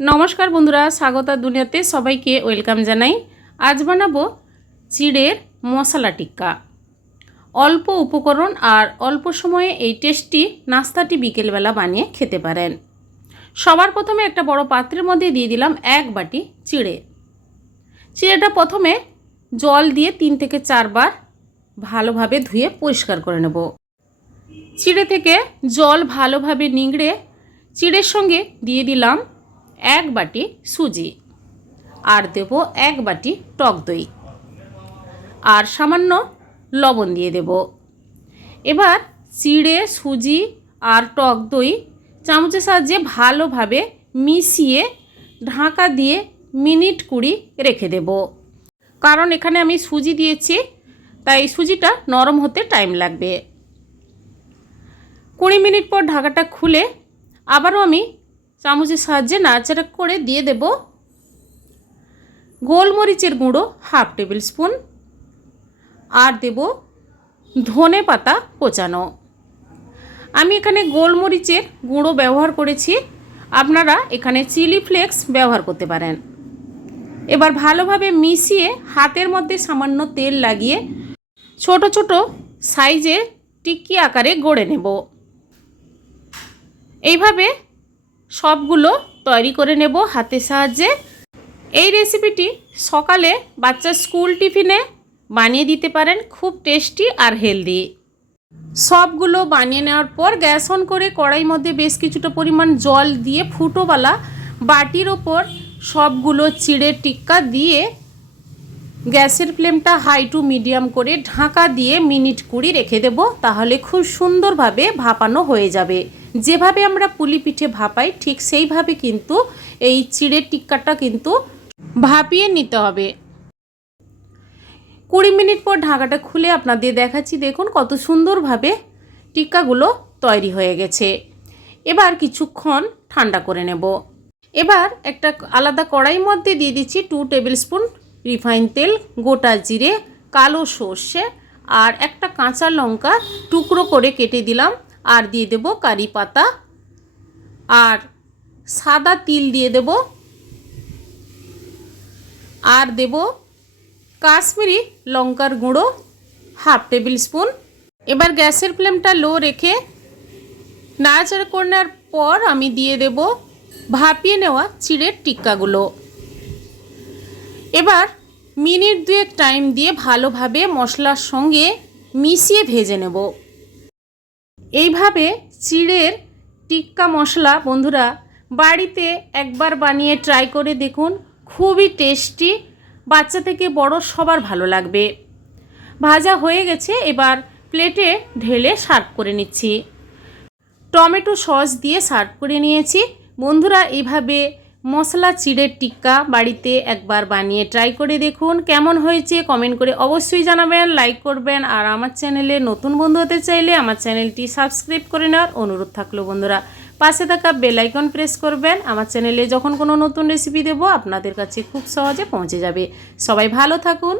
নমস্কার বন্ধুরা, স্বাগতা দুনিয়াতে সবাইকে ওয়েলকাম জানাই। আজ বানাবো চিড়ের মশলা টিক্কা। অল্প উপকরণ আর অল্প সময়ে এই টেস্টি নাস্তাটি বিকেলবেলা বানিয়ে খেতে পারেন। সবার প্রথমে একটা বড় পাত্রের মধ্যে দিয়ে দিলাম এক বাটি চিড়ে। চিড়েটা প্রথমে জল দিয়ে তিন থেকে চারবার ভালোভাবে ধুয়ে পরিষ্কার করে নেব। চিড়ে থেকে জল ভালোভাবে নিংড়ে চিড়ের সঙ্গে দিয়ে দিলাম এক বাটি সুজি আর দেব এক বাটি টক দই। আর সামান্য লবণ দিয়ে দেব। এবার চিড়ে, সুজি আর টক দই চামচের সাহায্যে ভালোভাবে মিশিয়ে ঢাকা দিয়ে মিনিট কুড়ি রেখে দেব। কারণ এখানে আমি সুজি দিয়েছি, তাই সুজিটা নরম হতে টাইম লাগবে। কুড়ি মিনিট পর ঢাকাটা খুলে আবারও আমি চামচের সাহায্যে নাড়াচাড়া করে দিয়ে দেব গোলমরিচের গুঁড়ো হাফ টেবিল স্পুন। আর দেব ধনে পাতা কোচানো। আমি এখানে গোলমরিচের গুঁড়ো ব্যবহার করেছি। আপনারা এখানে চিলি ফ্লেক্স ব্যবহার করতে পারেন। এবার ভালোভাবে মিশিয়ে হাতের মধ্যে সামান্য তেল লাগিয়ে ছোট ছোট সাইজে টিকি আকারে গড়ে নেব। এইভাবে সবগুলো তৈরি করে নেব হাতের সাহায্যে। এই রেসিপিটি সকালে বাচ্চার স্কুল টিফিনে বানিয়ে দিতে পারেন, খুব টেস্টি আর হেলদি সবগুলো বানিয়ে নেওয়ার পর গ্যাস অন করে কড়াই মধ্যে বেশ কিছুটা পরিমাণ জল দিয়ে ফুটোওয়ালা বাটির ওপর সবগুলো চিড়ের টিক্কা দিয়ে গ্যাসের ফ্লেমটা হাই টু মিডিয়াম করে ঢাকা দিয়ে মিনিট কুড়ি রেখে দেব, তাহলে খুব সুন্দরভাবে ভাপানো হয়ে যাবে। যেভাবে আমরা পুলি পিঠে ভাপাই, ঠিক সেইভাবে কিন্তু এই চিড়ের টিক্কাটা কিন্তু ভাপিয়ে নিতে হবে। কুড়ি মিনিট পর ঢাকাটা খুলে আপনাদের দেখাচ্ছি, দেখুন কত সুন্দরভাবে টিক্কাগুলো তৈরি হয়ে গেছে। এবার কিছুক্ষণ ঠান্ডা করে নেব। এবার একটা আলাদা কড়াইয়ের মধ্যে দিয়ে দিচ্ছি টু টেবিল স্পুন রিফাইন তেল, গোটা জিরে, কালো সর্ষে আর একটা কাঁচা লঙ্কা টুকরো করে কেটে দিলাম। আর দিয়ে দেব কারি পাতা। আর সাদা তিল দিয়ে দেব। আর দেব কাশ্মীরি লঙ্কার গুঁড়ো হাফ টেবিল স্পুন। এবার গ্যাসের ফ্লেমটা লো রেখে নাড়াচাড়া করে নেওয়ার পর আমি দিয়ে দেব ভাপিয়ে নেওয়া চিড়ের টিক্কাগুলো। এবার মিনিট দুয়েক টাইম দিয়ে ভালোভাবে মশলার সঙ্গে মিশিয়ে ভেজে নেব। এইভাবে চিড়ের টিক্কা মশলা বন্ধুরা বাড়িতে একবার বানিয়ে ট্রাই করে দেখুন, খুবই টেস্টি বাচ্চা থেকে বড় সবার ভালো লাগবে। ভাজা হয়ে গেছে, এবার প্লেটে ঢেলে সার্ভ করে নিচ্ছি। টমেটো সস দিয়ে সার্ভ করে নিয়েছি। বন্ধুরা, এইভাবে মশলা চিড়ের টিক্কা বাড়িতে একবার বানিয়ে ট্রাই করে দেখুন। কেমন হয়েছে কমেন্ট করে অবশ্যই জানাবেন লাইক করবেন, আর আমার চ্যানেলে নতুন বন্ধু হতে চাইলে আমার চ্যানেলটি সাবস্ক্রাইব করে নেওয়ার অনুরোধ থাকল বন্ধুরা। পাশে থাকা বেলাইকন প্রেস করবেন, আমার চ্যানেলে যখন কোনো নতুন রেসিপি দেবো, আপনাদের কাছে খুব সহজে পৌঁছে যাবে। সবাই ভালো থাকুন।